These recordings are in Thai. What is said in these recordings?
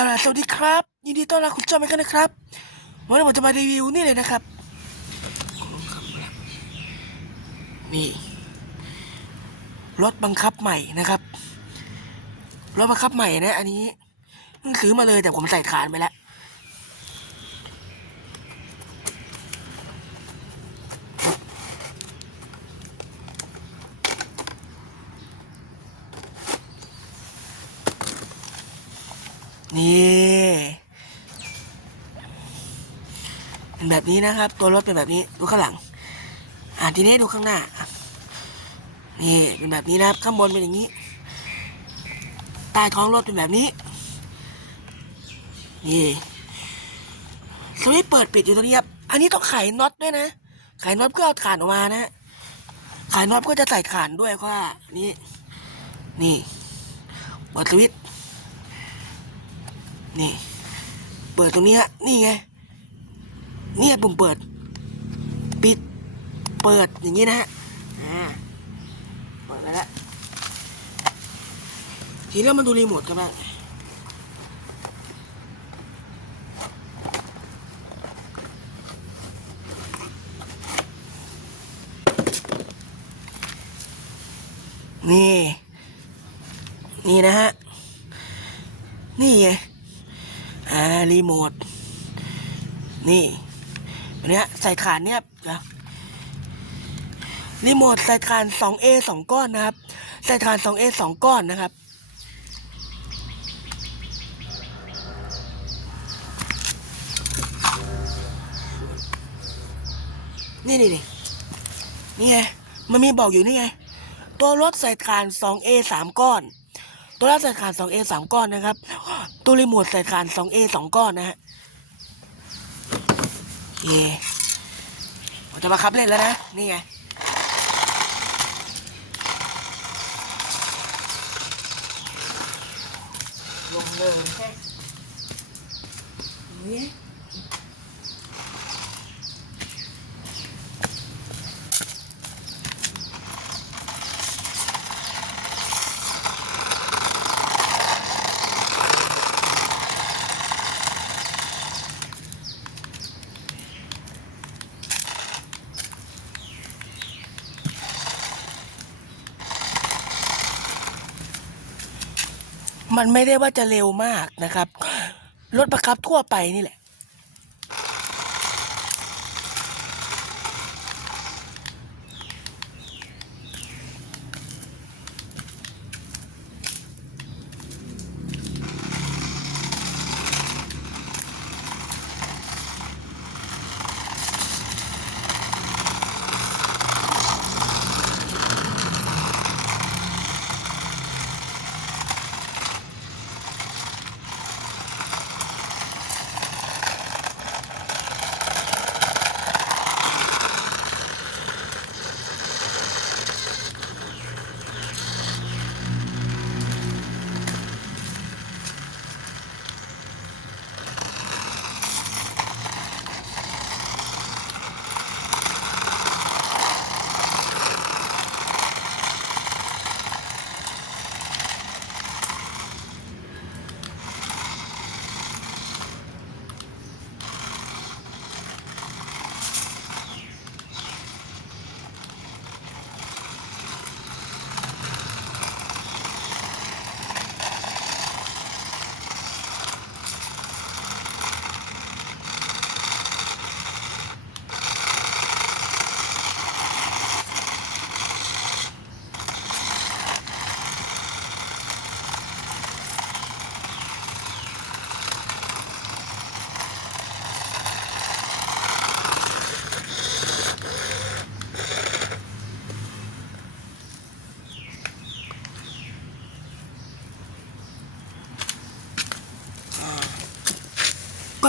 อาล่ะสวัสดีครับ ยินดีต้อนรับคุณจอมอีกครั้งนะครับ วันนี้ผมจะมารีวิวนี่เลยนะครับ นี่ รถบังคับใหม่นะครับ รถบังคับใหม่นะ อันนี้เพิ่งซื้อมาเลยแต่ผมใส่ฐานไปแล้ว นี่เป็นแบบนี้นะครับ ตัวรถเป็นแบบนี้ดูข้างหลัง อ่าทีนี้ดูข้างหน้า นี่เป็นแบบนี้นะครับ ข้างบนเป็นอย่างนี้ ใต้ท้องรถเป็นแบบนี้ นี่สวิตช์เปิดปิดอยู่ตรงนี้ครับ อันนี้ต้องไขน็อตด้วยนะ ไขน็อตเพื่อเอาถ่านออกมานะ ไขน็อตก็จะใส่ถ่านด้วยเพราะว่านี่ นี่เปิดสวิตช์ นี่ เปิดตรงนี้ฮะนี่ไง เนี่ยปุ่มเปิด ปิด เปิดอย่างนี้นะฮะเปิดไปแล้ว ทีนี้เรามาดูรีโมทกันบ้างนี่ นี่นะฮะ นี่ไง รีโมท นี่เนี้ยใส่ฐานเนี่ยจะรีโมทใส่ฐาน 2A 2 ก้อนนะครับ ใส่ฐาน 2A 2 ก้อนนะครับ นี่นี่นี่นี่ไง มันมีบอกอยู่นี่ไง ตัวรถใส่ฐาน 2A 3 ก้อน ตัวรถใส่ฐาน 2A 3 ก้อนนะครับ ตัวรีโมทใส่ฐาน 2A 2 ก้อนนะฮะเอเคผมจะมาขับเล่นแล้วนะ นี่ไงลงเลยแค่นี่ มันไม่ได้ว่าจะเร็วมากนะครับ รถประคับทั่วไปนี่แหละ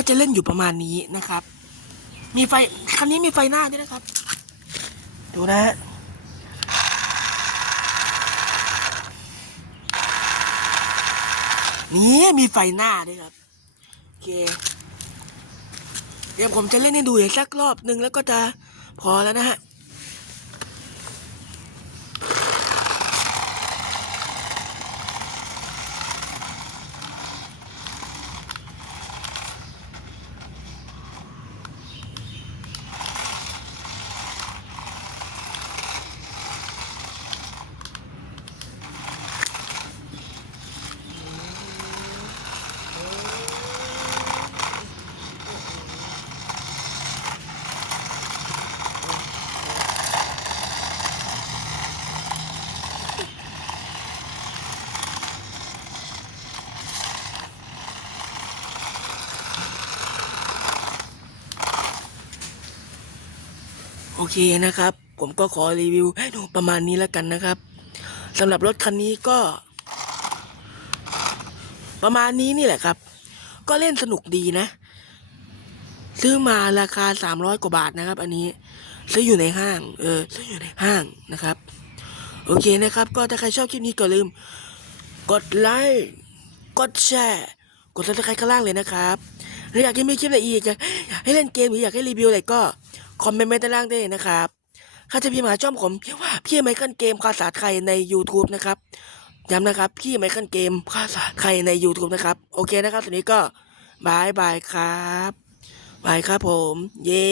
ก็จะเล่นอยู่ประมาณนี้นะครับ มีไฟคันนี้มีไฟหน้าด้วยนะครับ ดูนะฮะนี่มีไฟหน้าด้วยครับโอเคเดี๋ยวผมจะเล่นให้ดูอีกสักรอบหนึ่งแล้วก็จะพอแล้วนะฮะ โอเคนะครับ ผมก็ขอรีวิวให้ดูประมาณนี้แล้วกันนะครับสำหรับรถคันนี้ก็ ประมาณนี้นี่แหละครับ ก็เล่นสนุกดีนะ ซื้อมาราคาสามร้อยกว่าบาทนะครับ อันนี้ซื้ออยู่ในห้าง เออ ซื้ออยู่ในห้างนะครับ โอเคนะครับ ก็ถ้าใครชอบคลิปนี้ก็ลืม กดไลค์กดแชร์กดซับสไครต์ข้างล่างเลยนะครับหรืออยากให้มีคลิปอะไรอีกอยากให้เล่นเกมหรืออยากให้รีวิวอะไรก็ คอมเมนต์ไว้ด้านล่างได้นะครับข้าจะพิมพ์หาช่องผมพี่ว่าพี่ไมเคิลเกมภาษาไทยใน YouTube นะครับย้ำนะครับ พี่ไมเคิลเกมภาษาไทยใน YouTube นะครับ โอเคนะครับตอนนี้ก็บายบายครับบายครับผม เย่